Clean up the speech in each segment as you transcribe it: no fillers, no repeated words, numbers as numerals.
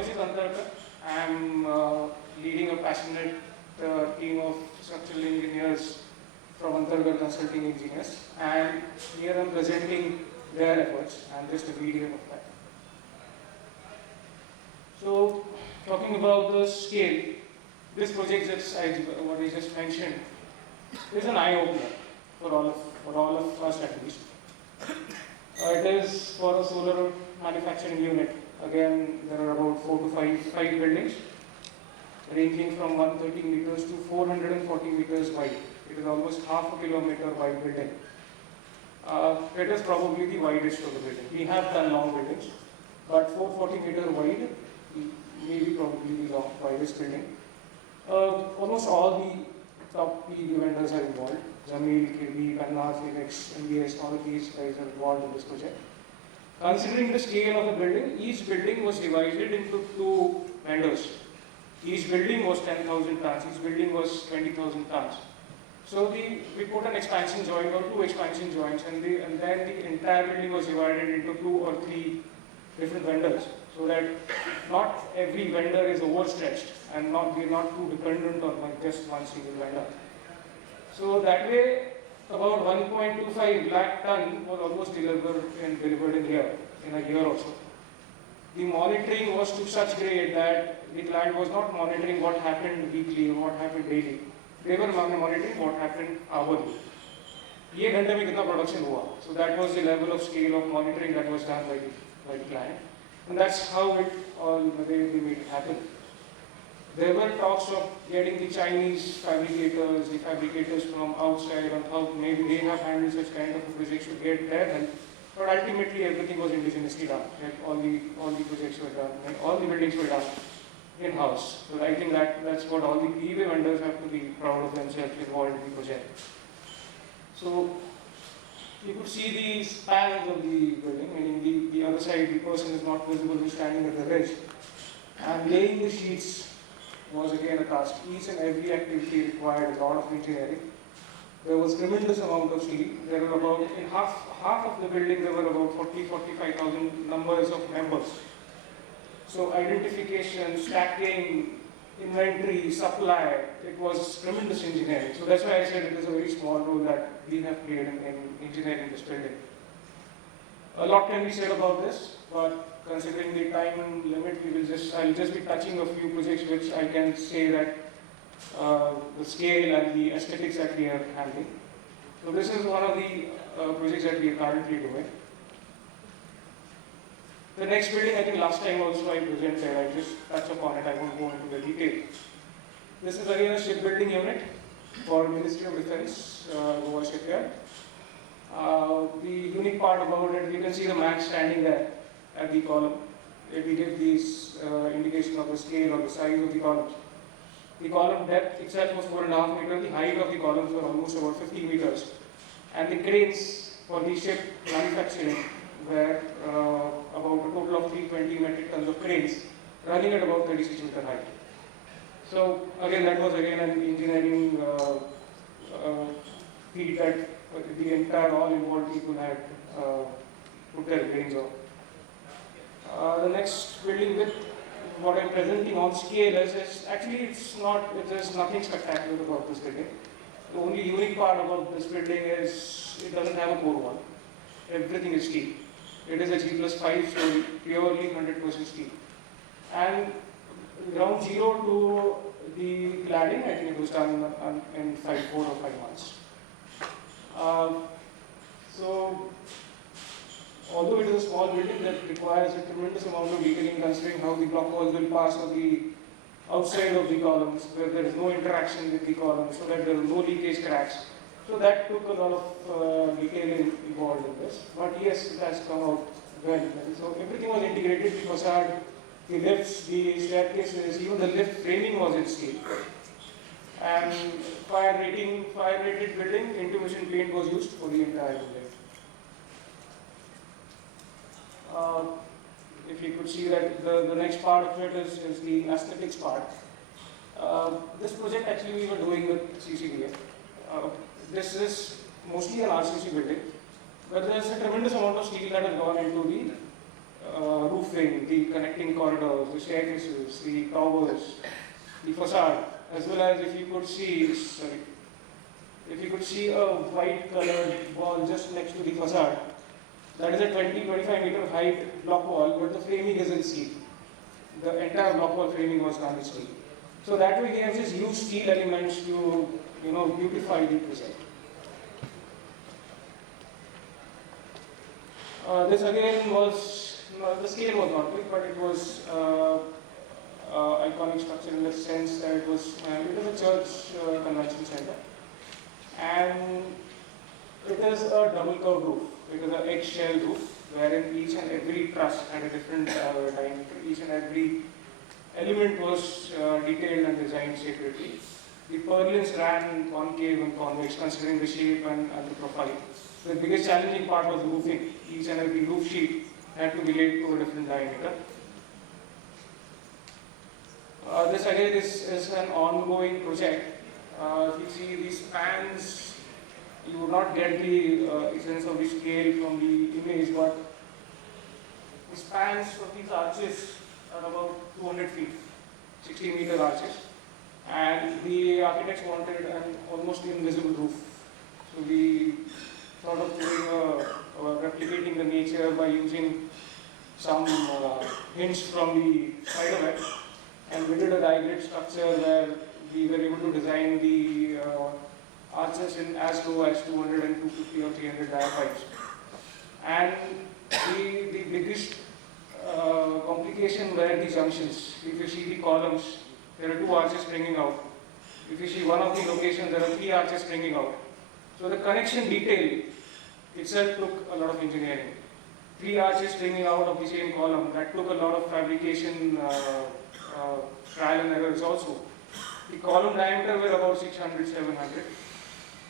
Abhijit Antarkar. I am leading a passionate team of structural engineers from Antarkar Consulting Engineers, and here I am presenting their efforts and just a video of that. So, talking about the scale, this project what I just mentioned is an eye-opener for all of us at least. It is for a solar manufacturing unit. Again, there are about 4 to 5 buildings, ranging from 130 meters to 440 meters wide. It is almost half a kilometer wide building. It is probably the widest of the building. We have done long buildings, but 440 meter wide, maybe probably the widest building. Almost all the top PE vendors are involved. Jameel, KB, Kanna, Phoenix, MBS, all of these guys are involved in this project. Considering the scale of the building, each building was divided into 2 vendors. Each building was 10,000 tons, each building was 20,000 tons. So we put an expansion joint or 2 expansion joints, and then the entire building was divided into 2 or 3 different vendors, so that not every vendor is overstretched and we are not too dependent on just one single vendor. So that way, about 1.25 lakh ton was almost delivered in here, in a year or so. The monitoring was to such grade that the client was not monitoring what happened weekly or what happened daily. They were monitoring what happened hourly. ये घंटे में कितना production हुआ. So that was the level of scale of monitoring that was done by the client. And that's how they made it happen. There were talks of getting the Chinese fabricators from outside, on how maybe they have handled such kind of projects to get their help. But ultimately everything was indigenously done. Like all the projects were done, and all the buildings were done in-house. So I think that's what all the PV vendors have to be proud of themselves involved in the project. So you could see the spans of the building, meaning the other side, the person is not visible who's standing at the ridge. And laying the sheets was again a task. Each and every activity required a lot of engineering. There was tremendous amount of steel. There were about, in half of the building, there were about 45,000 numbers of members. So identification, stacking, inventory, supply, it was tremendous engineering. So that's why I said it is a very small role that we have played in engineering this building. A lot can be said about this, but considering the time limit, I'll just be touching a few projects which I can say that the scale and the aesthetics that we are handling. So this is one of the projects that we are currently doing. The next building, I think last time also I presented, I just touch upon it, I won't go into the detail. This is again a shipbuilding unit for Ministry of Defense, Goa Shipyard. The unique part about it, you can see the man standing there at the column. We give these indication of the scale or the size of the columns. The column depth itself was 4.5 meters, the height of the columns were almost about 50 meters. And the cranes for the ship manufacturing were about a total of 320 metric tons of cranes running at about 36 meter height. So again, that was again an engineering feat that the entire all involved people had put their brains on. The next building with what I'm presenting on scale is actually there's nothing spectacular about this building. The only unique part about this building is it doesn't have a core wall. Everything is steel. It is a G+5 story, purely 100% steel. And ground zero to the cladding, I think it was done in 4 or 5 months. So, although it is a small building that requires a tremendous amount of detailing, considering how the block walls will pass on the outside of the columns, where there is no interaction with the columns, so that there are no leakage cracks. So that took a lot of detailing involved in this. But yes, it has come out well. So everything was integrated, the facade, the lifts, the staircases, even the lift framing was in steel. And fire-rated building, intimation paint was used for the entire building. If you could see that the next part of it is the aesthetics part. This project actually we were doing with CCDA. This is mostly an RCC building, but there's a tremendous amount of steel that has gone into the roofing, the connecting corridors, the staircases, the towers, the facade, as well as if you could see, a white colored wall just next to the facade, that is a 20-25 meter height block wall, but the framing is in steel. The entire block wall framing was done in steel. So that way he has just used steel elements to, beautify the present. This again was, the scale was not big, but it was iconic structure in the sense that it was a church convention center. And it is a double curved roof. It is an eggshell roof, wherein each and every truss had a different diameter. Each and every element was detailed and designed separately. The purlins ran concave and convex, considering the shape and the profile. The biggest challenging part was the roofing. Each and every roof sheet had to be laid to a different diameter. This again is an ongoing project. If you see these spans, you would not get the sense of the scale from the image, but the spans of these arches are about 200 feet, 60-meter arches, and the architects wanted an almost invisible roof. So we thought of doing replicating the nature by using some hints from the side of it, and we did a die-grid structure where we were able to design the arches in as low as 200 and 250 or 300 diaphragms. And the biggest complication were the junctions. If you see the columns, there are 2 arches springing out. If you see one of the locations, there are 3 arches springing out. So the connection detail itself took a lot of engineering. 3 arches springing out of the same column, that took a lot of fabrication trial and errors also. The column diameter were about 600, 700.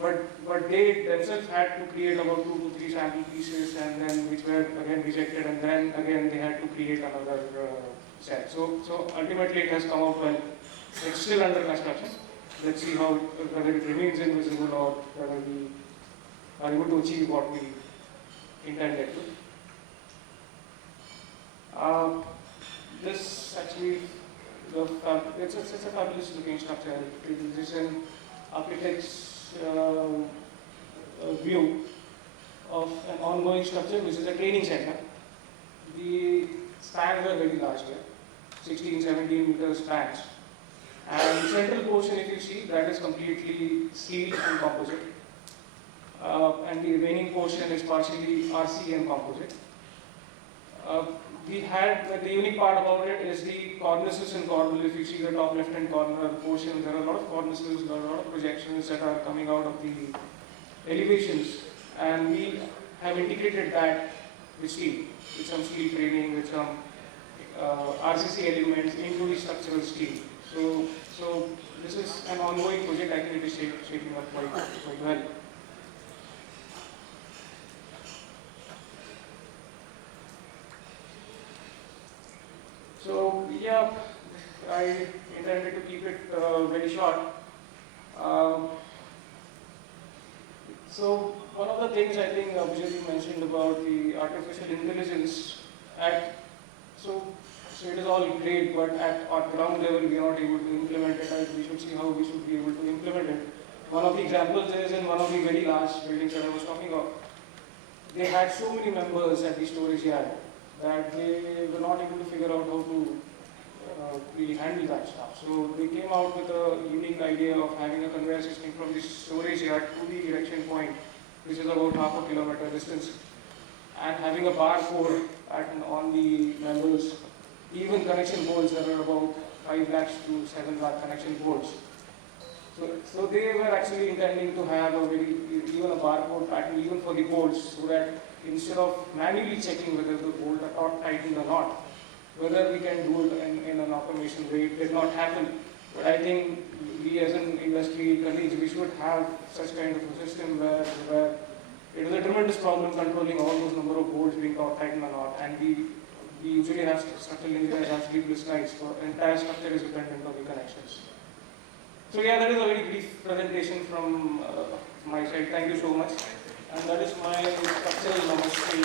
But they themselves had to create about 2 to 3 sample pieces, and then which were again rejected, and then again they had to create another set. So ultimately it has come out well. It's still under construction. Let's see how whether it remains invisible or whether we are able to achieve what we intended to. This actually, it's a fabulous looking structure. It is an architect's view of an ongoing structure, which is a training center. The spans are very large here, 16, 17 meter spans. And the central portion, if you see, that is completely steel and composite. And the remaining portion is partially RC and composite. The unique part about it is the cornices and corbel. If you see the top left-hand corner portion, there are a lot of cornices, there are a lot of projections that are coming out of the elevations, and we have integrated that with steel, with some steel framing, with some RCC elements into the structural steel. So this is an ongoing project. I think it is shaping up quite well. So yeah, I intended to keep it very short. So one of the things I think Abhijit mentioned about the artificial intelligence, so it is all great, but at ground level we are not able to implement it. We should see how we should be able to implement it. One of the examples is in one of the very large buildings that I was talking of. They had so many members at the storage yard that they were not able to figure out how to really handle that stuff. So they came out with a unique idea of having a conveyor system from the storage yard to the erection point, which is about half a kilometer distance, and having a barcode pattern on the members. Even connection boards, there are about 5 lakhs to 7 lakh connection boards. So they were actually intending to have even a barcode pattern even for the boards, so that instead of manually checking whether the bolt are tightened or not, whether we can do it in an automation way. It did not happen. But I think we as an industry colleagues, we should have such kind of a system where it is a tremendous problem controlling all those number of bolts being tightened or not. And we usually have structural engineers have sleepless nights, so the entire structure is dependent on the connections. So yeah, that is a very brief presentation from my side. Thank you so much. And that is my structural namaste.